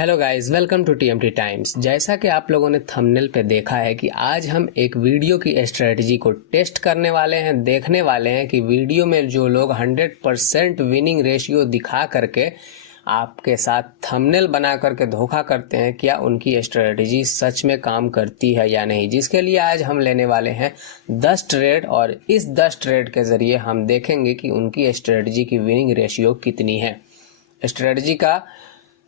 Hello guys, welcome to TMT Times. जैसा कि आप लोगों ने थंबनेल पे देखा है कि आज हम एक वीडियो की स्ट्रेटजी को टेस्ट करने वाले हैं। देखने वाले हैं कि वीडियो में जो लोग 100% विनिंग रेशियो दिखा करके आपके साथ थंबनेल बना करके धोखा करते हैं, क्या उनकी स्ट्रेटजी सच में काम करती है या नहीं। जिसके लिए आज हम लेने वाले हैं 10 ट्रेड और इस 10 ट्रेड के ज़रिए हम देखेंगे कि उनकी स्ट्रेटजी की विनिंग रेशियो कितनी है। स्ट्रेटजी का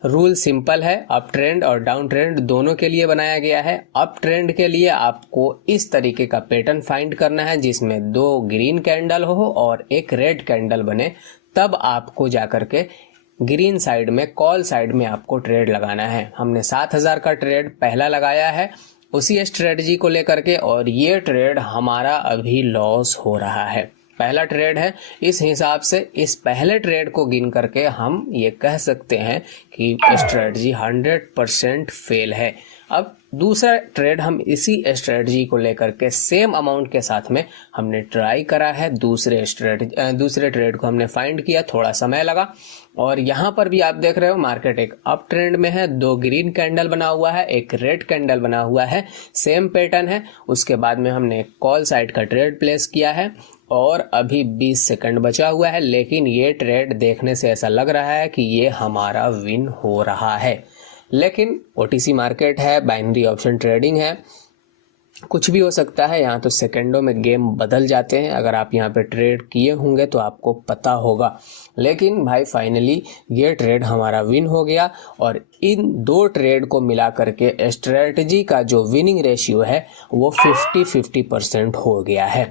रूल सिंपल है, अप ट्रेंड और डाउन ट्रेंड दोनों के लिए बनाया गया है। अप ट्रेंड के लिए आपको इस तरीके का पैटर्न फाइंड करना है जिसमें 2 ग्रीन कैंडल हो और एक रेड कैंडल बने, तब आपको जाकर के ग्रीन साइड में कॉल साइड में आपको ट्रेड लगाना है। हमने 7000 का ट्रेड पहला लगाया है उसी स्ट्रेटजी को लेकर के, और ये ट्रेड हमारा अभी लॉस हो रहा है। पहला ट्रेड है, इस हिसाब से इस पहले ट्रेड को गिन करके हम ये कह सकते हैं कि स्ट्रेटजी 100% फेल है। अब दूसरा ट्रेड हम इसी स्ट्रेटजी को लेकर के सेम अमाउंट के साथ में हमने ट्राई करा है। दूसरे ट्रेड को हमने फाइंड किया, थोड़ा समय लगा, और यहाँ पर भी आप देख रहे हो मार्केट एक अप ट्रेंड में है। 2 ग्रीन कैंडल बना हुआ है, एक रेड कैंडल बना हुआ है, सेम पैटर्न है। उसके बाद में हमने कॉल साइड का ट्रेड प्लेस किया है और अभी 20 सेकंड बचा हुआ है, लेकिन ये ट्रेड देखने से ऐसा लग रहा है कि ये हमारा विन हो रहा है। लेकिन ओटीसी मार्केट है, बाइनरी ऑप्शन ट्रेडिंग है, कुछ भी हो सकता है। यहाँ तो सेकंडों में गेम बदल जाते हैं। अगर आप यहाँ पे ट्रेड किए होंगे तो आपको पता होगा। लेकिन भाई फाइनली ये ट्रेड हमारा विन हो गया और इन 2 ट्रेड को मिला करके स्ट्रेटजी का जो विनिंग रेशियो है वो 50-50% हो गया है।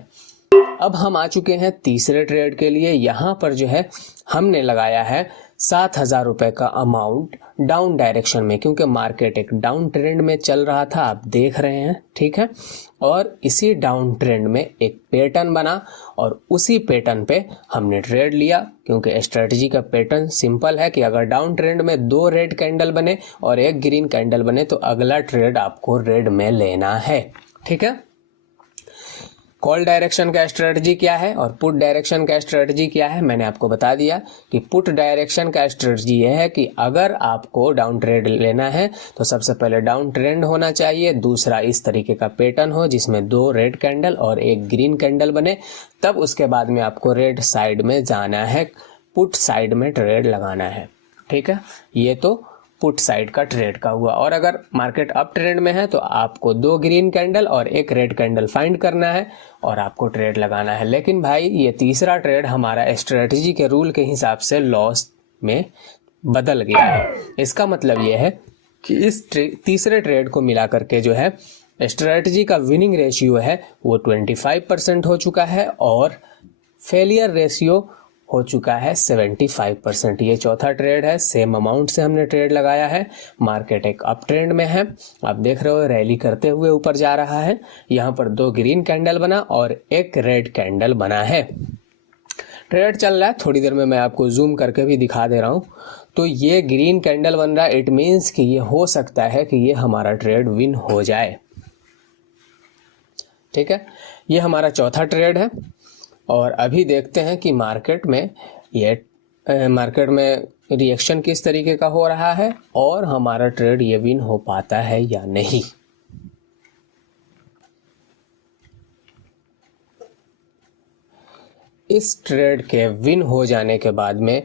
अब हम आ चुके हैं तीसरे ट्रेड के लिए। यहाँ पर जो है हमने लगाया है 7000 रुपये का अमाउंट डाउन डायरेक्शन में, क्योंकि मार्केट एक डाउन ट्रेंड में चल रहा था, आप देख रहे हैं, ठीक है। और इसी डाउन ट्रेंड में एक पैटर्न बना और उसी पैटर्न पे हमने ट्रेड लिया, क्योंकि स्ट्रेटजी का पैटर्न सिंपल है कि अगर डाउन ट्रेंड में 2 रेड कैंडल बने और एक ग्रीन कैंडल बने तो अगला ट्रेड आपको रेड में लेना है, ठीक है। कॉल डायरेक्शन का स्ट्रेटजी क्या है और पुट डायरेक्शन का स्ट्रेटजी क्या है, मैंने आपको बता दिया कि पुट डायरेक्शन का स्ट्रेटजी ये है कि अगर आपको डाउन ट्रेड लेना है तो सबसे पहले डाउन ट्रेंड होना चाहिए, दूसरा इस तरीके का पैटर्न हो जिसमें 2 रेड कैंडल और एक ग्रीन कैंडल बने, तब उसके बाद में आपको रेड साइड में जाना है, पुट साइड में ट्रेड लगाना है, ठीक है। ये तो पुट साइड का ट्रेड का हुआ। और अगर मार्केट अप ट्रेंड में है तो आपको 2 ग्रीन कैंडल और एक रेड कैंडल फाइंड करना है और आपको ट्रेड लगाना है। लेकिन भाई ये तीसरा ट्रेड हमारा स्ट्रेटजी के रूल के हिसाब से लॉस में बदल गया है। इसका मतलब ये है कि इस तीसरे ट्रेड को मिला करके जो है स्ट्रेटजी का विनिंग रेशियो है वो 25% हो चुका है और फेलियर रेशियो हो चुका है 75%। ये चौथा ट्रेड है, सेम अमाउंट से हमने ट्रेड लगाया है। मार्केट एक अप ट्रेंड में है, आप देख रहे हो रैली करते हुए ऊपर जा रहा है। यहाँ पर 2 ग्रीन कैंडल बना और एक रेड कैंडल बना है। ट्रेड चल रहा है, थोड़ी देर में मैं आपको जूम करके भी दिखा दे रहा हूँ। तो ये ग्रीन कैंडल बन रहा है, इट मीन्स कि ये हो सकता है कि ये हमारा ट्रेड विन हो जाए, ठीक है। ये हमारा चौथा ट्रेड है और अभी देखते हैं कि मार्केट में रिएक्शन किस तरीके का हो रहा है और हमारा ट्रेड ये विन हो पाता है या नहीं। इस ट्रेड के विन हो जाने के बाद में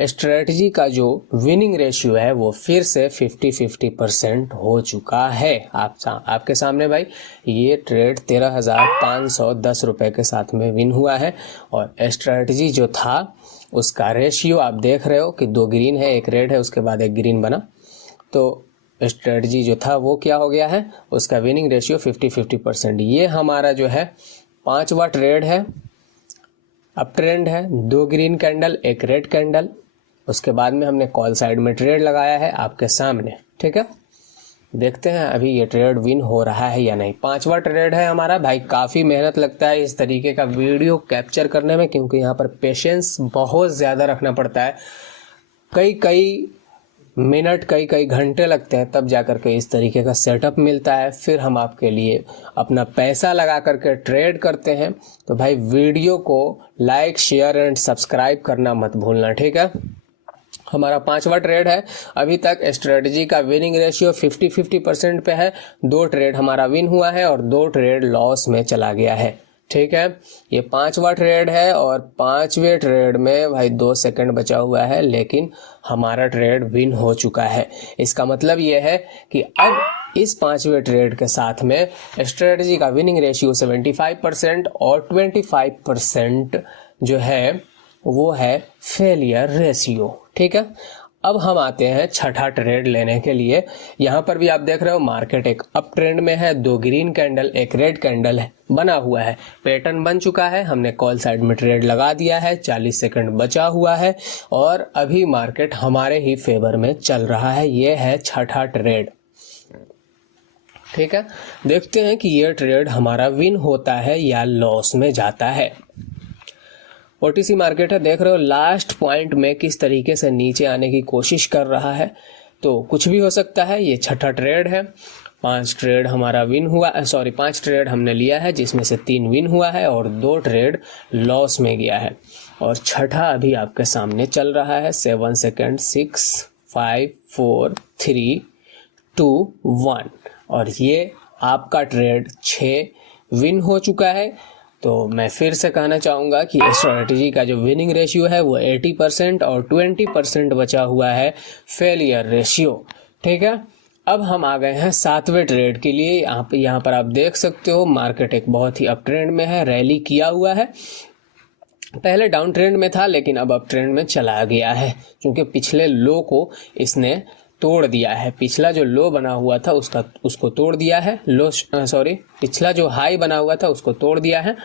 स्ट्रेटजी का जो विनिंग रेशियो है वो फिर से 50-50% हो चुका है। आपके सामने भाई ये ट्रेड 13,510 रुपये के साथ में विन हुआ है और स्ट्रेटजी जो था उसका रेशियो आप देख रहे हो कि 2 ग्रीन है, एक रेड है, उसके बाद एक ग्रीन बना, तो स्ट्रेटजी जो था वो क्या हो गया है, उसका विनिंग रेशियो 50-50%। ये हमारा जो है 5वां ट्रेड है, अप ट्रेंड है, 2 ग्रीन कैंडल एक रेड कैंडल, उसके बाद में हमने कॉल साइड में ट्रेड लगाया है आपके सामने, ठीक है। देखते हैं अभी ये ट्रेड विन हो रहा है या नहीं। 5वां ट्रेड है हमारा। भाई काफ़ी मेहनत लगता है इस तरीके का वीडियो कैप्चर करने में, क्योंकि यहाँ पर पेशेंस बहुत ज़्यादा रखना पड़ता है। कई मिनट कई घंटे लगते हैं तब जाकर के इस तरीके का सेटअप मिलता है। फिर हम आपके लिए अपना पैसा लगा करके ट्रेड करते हैं। तो भाई वीडियो को लाइक, शेयर एंड सब्सक्राइब करना मत भूलना, ठीक है। हमारा 5वां ट्रेड है। अभी तक स्ट्रेटजी का विनिंग रेशियो 50-50% पे है। 2 ट्रेड हमारा विन हुआ है और 2 ट्रेड लॉस में चला गया है। ठीक है, ये 5वां ट्रेड है और 5वें ट्रेड में भाई 2 सेकंड बचा हुआ है, लेकिन हमारा ट्रेड विन हो चुका है। इसका मतलब ये है कि अब इस 5वें ट्रेड के साथ में स्ट्रेटजी का विनिंग रेशियो 75% और 25% जो है वो है फेलियर रेशियो। ठीक है, अब हम आते हैं छठा ट्रेड लेने के लिए। यहाँ पर भी आप देख रहे हो मार्केट एक अप ट्रेंड में है। 2 ग्रीन कैंडल, एक रेड कैंडल है बना हुआ है, पैटर्न बन चुका है। हमने कॉल साइड में ट्रेड लगा दिया है, 40 सेकंड बचा हुआ है और अभी मार्केट हमारे ही फेवर में चल रहा है। ये है छठा ट्रेड। ठीक है, देखते हैं कि ये ट्रेड हमारा विन होता है या लॉस में जाता है। ओटीसी मार्केट है, देख रहे हो लास्ट पॉइंट में किस तरीके से नीचे आने की कोशिश कर रहा है, तो कुछ भी हो सकता है। ये छठा ट्रेड है। 5 ट्रेड हमारा विन हुआ, 5 ट्रेड हमने लिया है जिसमें से 3 विन हुआ है और 2 ट्रेड लॉस में गया है और छठा अभी आपके सामने चल रहा है। 7 सेकंड, 6, 5, 4, 3, 2, 1 और ये आपका ट्रेड 6 विन हो चुका है। तो मैं फिर से कहना चाहूँगा कि स्ट्रैटेजी का जो विनिंग रेशियो है वो 80% और 20% बचा हुआ है फेलियर रेशियो। ठीक है, अब हम आ गए हैं 7वें ट्रेड के लिए। यहाँ पर आप देख सकते हो मार्केट एक बहुत ही अप ट्रेंड में है, रैली किया हुआ है। पहले डाउन ट्रेंड में था लेकिन अब अप ट्रेंड में चला गया है, क्योंकि पिछले लो को इसने तोड़ दिया है। पिछला जो लो बना हुआ था उसको तोड़ दिया है। पिछला जो हाई बना हुआ था उसको तोड़ दिया है।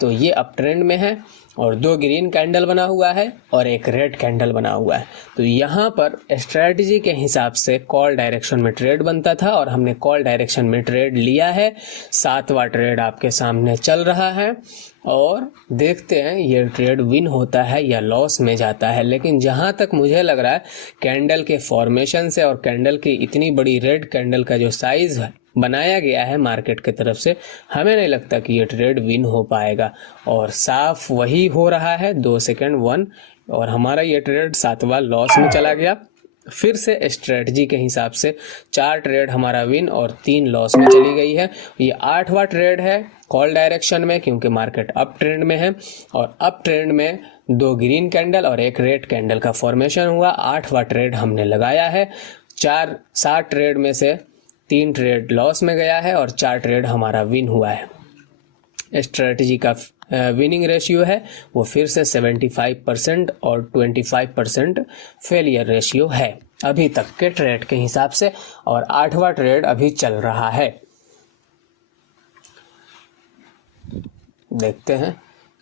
तो ये अप ट्रेंड में है और 2 ग्रीन कैंडल बना हुआ है और एक रेड कैंडल बना हुआ है। तो यहाँ पर स्ट्रेटजी के हिसाब से कॉल डायरेक्शन में ट्रेड बनता था और हमने कॉल डायरेक्शन में ट्रेड लिया है। 7वां ट्रेड आपके सामने चल रहा है और देखते हैं ये ट्रेड विन होता है या लॉस में जाता है। लेकिन जहाँ तक मुझे लग रहा है कैंडल के फॉर्मेशन से और कैंडल की इतनी बड़ी रेड कैंडल का जो साइज है बनाया गया है मार्केट की तरफ से, हमें नहीं लगता कि ये ट्रेड विन हो पाएगा और साफ वही हो रहा है। 2 सेकंड 1 और हमारा ये ट्रेड 7वां लॉस में चला गया। फिर से स्ट्रेटजी के हिसाब से 4 ट्रेड हमारा विन और 3 लॉस में चली गई है। ये 8वां ट्रेड है कॉल डायरेक्शन में, क्योंकि मार्केट अप ट्रेंड में है और अप ट्रेंड में 2 ग्रीन कैंडल और एक रेड कैंडल का फॉर्मेशन हुआ। 8वां ट्रेड हमने लगाया है। 7 ट्रेड में से 3 ट्रेड लॉस में गया है और 4 ट्रेड हमारा विन हुआ है। स्ट्रेटजी का विनिंग रेशियो है वो फिर से 75% और 25% फेलियर रेशियो है अभी तक के ट्रेड के हिसाब से और 8वां ट्रेड अभी चल रहा है। देखते हैं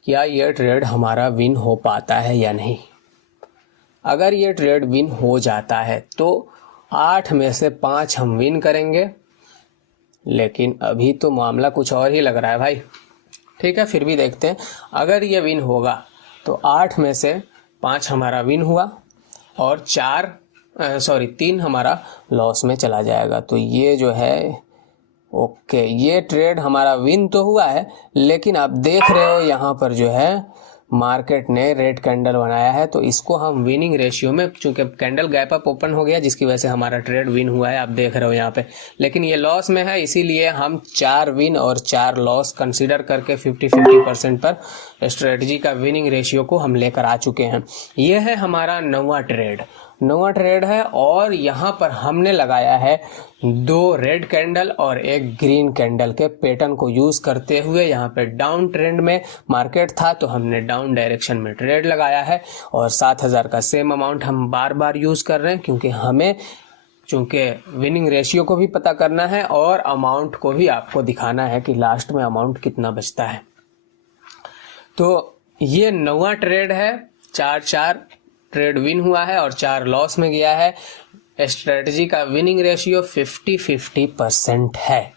क्या यह ट्रेड हमारा विन हो पाता है या नहीं। अगर ये ट्रेड विन हो जाता है तो 8 में से 5 हम विन करेंगे, लेकिन अभी तो मामला कुछ और ही लग रहा है भाई। ठीक है, फिर भी देखते हैं। अगर ये विन होगा तो 8 में से 5 हमारा विन हुआ और 3 हमारा लॉस में चला जाएगा। तो ये जो है ओके, ये ट्रेड हमारा विन तो हुआ है, लेकिन आप देख रहे हो यहाँ पर जो है मार्केट ने रेड कैंडल बनाया है, तो इसको हम विनिंग रेशियो में, चूंकि कैंडल गैप अप ओपन हो गया जिसकी वजह से हमारा ट्रेड विन हुआ है, आप देख रहे हो यहाँ पे, लेकिन ये लॉस में है, इसीलिए हम 4 विन और 4 लॉस कंसीडर करके 50-50% पर स्ट्रेटजी का विनिंग रेशियो को हम लेकर आ चुके हैं। ये है हमारा 9वां ट्रेड है और यहाँ पर हमने लगाया है 2 रेड कैंडल और 1 ग्रीन कैंडल के पैटर्न को यूज करते हुए। यहाँ पे डाउन ट्रेंड में मार्केट था तो हमने डाउन डायरेक्शन में ट्रेड लगाया है और 7000 का सेम अमाउंट हम बार बार यूज कर रहे हैं, क्योंकि हमें विनिंग रेशियो को भी पता करना है और अमाउंट को भी आपको दिखाना है कि लास्ट में अमाउंट कितना बचता है। तो ये 9वां ट्रेड है। 4 ट्रेड विन हुआ है और 4 लॉस में गया है। स्ट्रेटजी का विनिंग रेशियो 50-50% है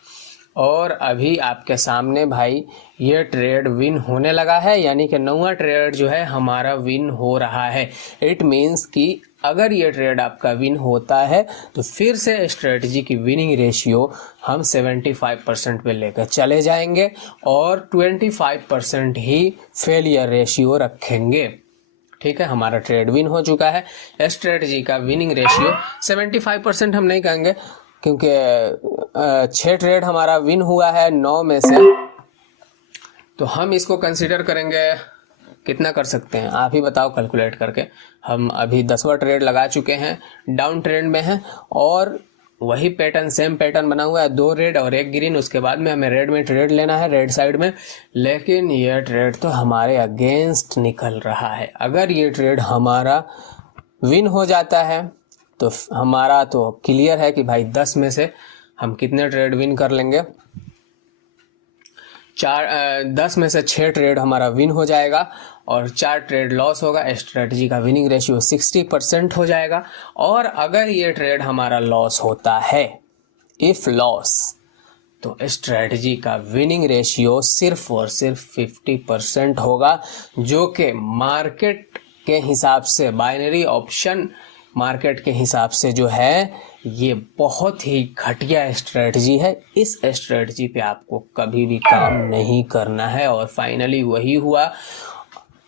और अभी आपके सामने भाई ये ट्रेड विन होने लगा है, यानी कि 9वां ट्रेड जो है हमारा विन हो रहा है। इट मीन्स कि अगर ये ट्रेड आपका विन होता है तो फिर से स्ट्रेटजी की विनिंग रेशियो हम 75% पे लेकर चले जाएंगे और 25% ही फेलियर रेशियो रखेंगे। ठीक है, हमारा ट्रेड विन हो चुका है। स्ट्रेटजी का विनिंग रेशियो 75% हम नहीं कहेंगे, क्योंकि 6 ट्रेड हमारा विन हुआ है 9 में से, तो हम इसको कंसिडर करेंगे। कितना कर सकते हैं आप ही बताओ कैलकुलेट करके। हम अभी 10वां ट्रेड लगा चुके हैं, डाउन ट्रेंड में हैं, और वही पैटर्न, सेम पैटर्न बना हुआ है, 2 रेड और 1 ग्रीन। उसके बाद में हमें रेड में ट्रेड लेना है, रेड साइड में। लेकिन ये ट्रेड तो हमारे अगेंस्ट निकल रहा है। अगर ये ट्रेड हमारा विन हो जाता है तो हमारा तो क्लियर है कि भाई 10 में से हम कितने ट्रेड विन कर लेंगे। 10 में से 6 ट्रेड हमारा विन हो जाएगा और 4 ट्रेड लॉस होगा। स्ट्रेटजी का विनिंग रेशियो 60% हो जाएगा। और अगर ये ट्रेड हमारा लॉस होता है, इफ लॉस, तो स्ट्रेटजी का विनिंग रेशियो सिर्फ और सिर्फ 50% होगा, जो कि मार्केट के हिसाब से, बाइनरी ऑप्शन मार्केट के हिसाब से जो है, ये बहुत ही घटिया स्ट्रेटजी है। इस स्ट्रेटजी पे आपको कभी भी काम नहीं करना है। और फाइनली वही हुआ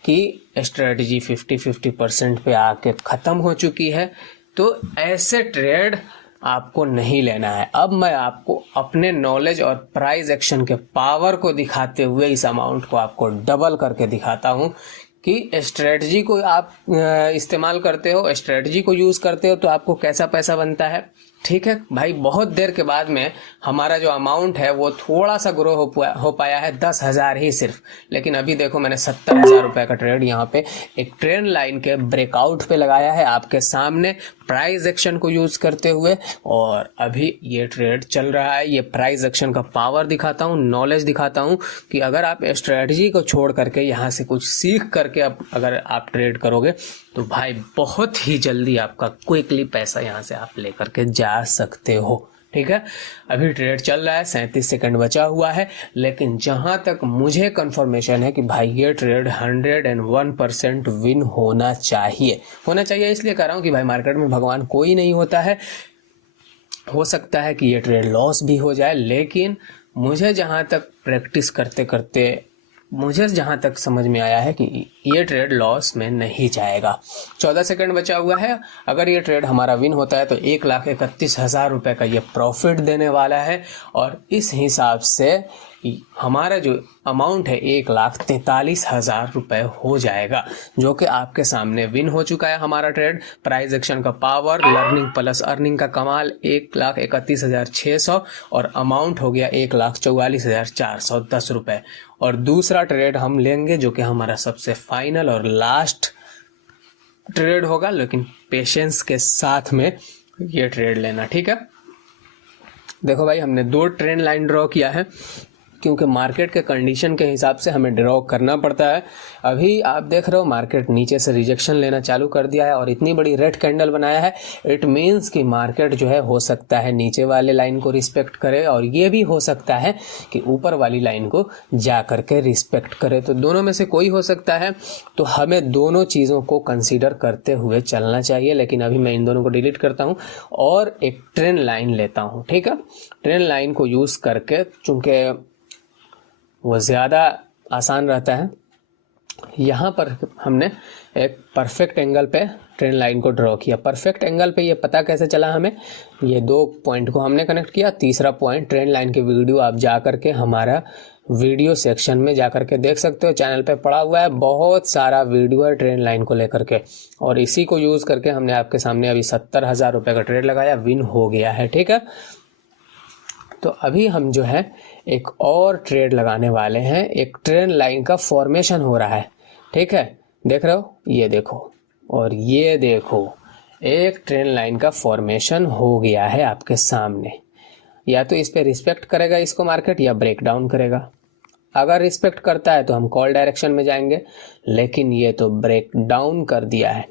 कि स्ट्रेटजी 50% पे आके ख़त्म हो चुकी है। तो ऐसे ट्रेड आपको नहीं लेना है। अब मैं आपको अपने नॉलेज और प्राइस एक्शन के पावर को दिखाते हुए इस अमाउंट को आपको डबल करके दिखाता हूँ कि स्ट्रेटजी को आप इस्तेमाल करते हो, स्ट्रेटजी को यूज़ करते हो तो आपको कैसा पैसा बनता है। ठीक है भाई, बहुत देर के बाद में हमारा जो अमाउंट है वो थोड़ा सा ग्रो हो पाया है, 10,000 ही सिर्फ। लेकिन अभी देखो मैंने 70,000 रुपये का ट्रेड यहाँ पे एक ट्रेंड लाइन के ब्रेकआउट पे लगाया है आपके सामने, प्राइस एक्शन को यूज़ करते हुए। और अभी ये ट्रेड चल रहा है। ये प्राइस एक्शन का पावर दिखाता हूँ, नॉलेज दिखाता हूँ कि अगर आप स्ट्रेटजी को छोड़ करके यहाँ से कुछ सीख करके अगर आप ट्रेड करोगे तो भाई बहुत ही जल्दी आपका क्विकली पैसा यहाँ से आप लेकर के जा सकते हो। ठीक है, अभी ट्रेड चल रहा है, 37 सेकंड बचा हुआ है। लेकिन जहां तक मुझे कंफर्मेशन है कि भाई ये ट्रेड 101% विन होना चाहिए। इसलिए कह रहा हूं कि भाई मार्केट में भगवान कोई नहीं होता है। हो सकता है कि ये ट्रेड लॉस भी हो जाए, लेकिन मुझे जहां तक प्रैक्टिस करते करते मुझे जहां तक समझ में आया है कि ये ट्रेड लॉस में नहीं जाएगा। 14 सेकंड बचा हुआ है। अगर ये ट्रेड हमारा विन होता है तो 1,31,000 रुपये का ये प्रॉफिट देने वाला है। और इस हिसाब से हमारा जो अमाउंट है 1,43,000 रुपये हो जाएगा, जो कि आपके सामने विन हो चुका है हमारा ट्रेड। प्राइस एक्शन का पावर, लर्निंग प्लस अर्निंग का कमाल, 1,31,600 और अमाउंट हो गया 1,44,410 रुपये। और दूसरा ट्रेड हम लेंगे जो कि हमारा सबसे फाइनल और लास्ट ट्रेड होगा, लेकिन पेशेंस के साथ में ये ट्रेड लेना। ठीक है, देखो भाई हमने 2 ट्रेंड लाइन ड्रॉ किया है, क्योंकि मार्केट के कंडीशन के हिसाब से हमें ड्रॉ करना पड़ता है। अभी आप देख रहे हो मार्केट नीचे से रिजेक्शन लेना चालू कर दिया है और इतनी बड़ी रेड कैंडल बनाया है। इट मीन्स कि मार्केट जो है हो सकता है नीचे वाले लाइन को रिस्पेक्ट करे, और ये भी हो सकता है कि ऊपर वाली लाइन को जा करके रिस्पेक्ट करे। तो दोनों में से कोई हो सकता है। तो हमें दोनों चीज़ों को कंसिडर करते हुए चलना चाहिए। लेकिन अभी मैं इन दोनों को डिलीट करता हूँ और एक ट्रेंड लाइन लेता हूँ। ठीक है, ट्रेंड लाइन को यूज़ करके, चूँकि वो ज़्यादा आसान रहता है, यहाँ पर हमने एक परफेक्ट एंगल पे ट्रेंड लाइन को ड्रॉ किया। परफेक्ट एंगल पे ये पता कैसे चला हमें, ये 2 पॉइंट को हमने कनेक्ट किया। तीसरा पॉइंट, ट्रेंड लाइन की वीडियो आप जा करके हमारा वीडियो सेक्शन में जा करके देख सकते हो, चैनल पे पड़ा हुआ है, बहुत सारा वीडियो है ट्रेंड लाइन को लेकर के। और इसी को यूज़ करके हमने आपके सामने अभी 70,000 रुपये का ट्रेड लगाया, विन हो गया है। ठीक है, तो अभी हम जो है एक और ट्रेड लगाने वाले हैं। एक ट्रेंड लाइन का फॉर्मेशन हो रहा है। ठीक है, देख रहे हो, ये देखो और ये देखो, एक ट्रेंड लाइन का फॉर्मेशन हो गया है आपके सामने। या तो इस पे रिस्पेक्ट करेगा इसको मार्केट, या ब्रेक डाउन करेगा। अगर रिस्पेक्ट करता है तो हम कॉल डायरेक्शन में जाएंगे, लेकिन ये तो ब्रेक डाउन कर दिया है,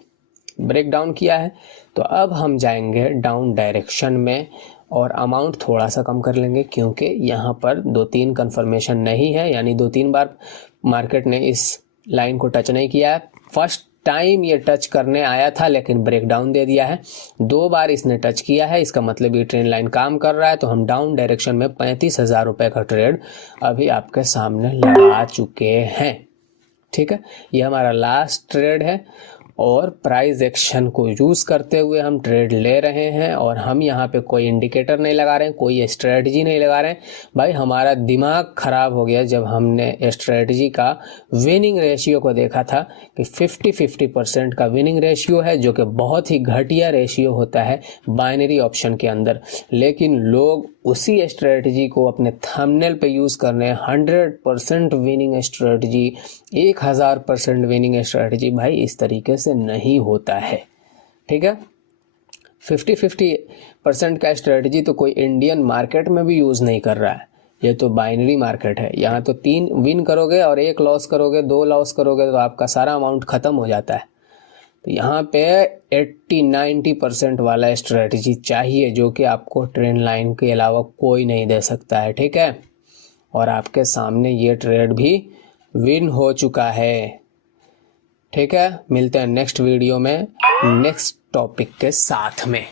ब्रेक डाउन किया है। तो अब हम जाएंगे डाउन डायरेक्शन में और अमाउंट थोड़ा सा कम कर लेंगे, क्योंकि यहाँ पर 2-3 कन्फर्मेशन नहीं है, यानी 2-3 बार मार्केट ने इस लाइन को टच नहीं किया है। फर्स्ट टाइम ये टच करने आया था लेकिन ब्रेक डाउन दे दिया है। 2 बार इसने टच किया है, इसका मतलब ये ट्रेंड लाइन काम कर रहा है। तो हम डाउन डायरेक्शन में 35,000 रुपये का ट्रेड अभी आपके सामने लगा चुके हैं। ठीक है, ये हमारा लास्ट ट्रेड है और प्राइस एक्शन को यूज़ करते हुए हम ट्रेड ले रहे हैं और हम यहाँ पे कोई इंडिकेटर नहीं लगा रहे हैं, कोई स्ट्रेटजी नहीं लगा रहे हैं। भाई हमारा दिमाग ख़राब हो गया जब हमने स्ट्रेटजी का विनिंग रेशियो को देखा था कि 50-50% का विनिंग रेशियो है, जो कि बहुत ही घटिया रेशियो होता है बाइनरी ऑप्शन के अंदर। लेकिन लोग उसी स्ट्रेटजी को अपने थंबनेल पे यूज़ कर रहे हैं, 100% विनिंग स्ट्रेटजी, 1000% विनिंग स्ट्रेटजी। भाई इस तरीके से नहीं होता है, ठीक है। 50-50% का स्ट्रेटजी तो कोई इंडियन मार्केट में भी यूज़ नहीं कर रहा है, ये तो बाइनरी मार्केट है। यहाँ तो 3 विन करोगे और 1 लॉस करोगे, 2 लॉस करोगे तो आपका सारा अमाउंट ख़त्म हो जाता है। तो यहाँ पे 80-90% वाला स्ट्रेटजी चाहिए, जो कि आपको ट्रेंड लाइन के अलावा कोई नहीं दे सकता है, ठीक है। और आपके सामने ये ट्रेड भी विन हो चुका है, ठीक है। मिलते हैं नेक्स्ट वीडियो में नेक्स्ट टॉपिक के साथ में।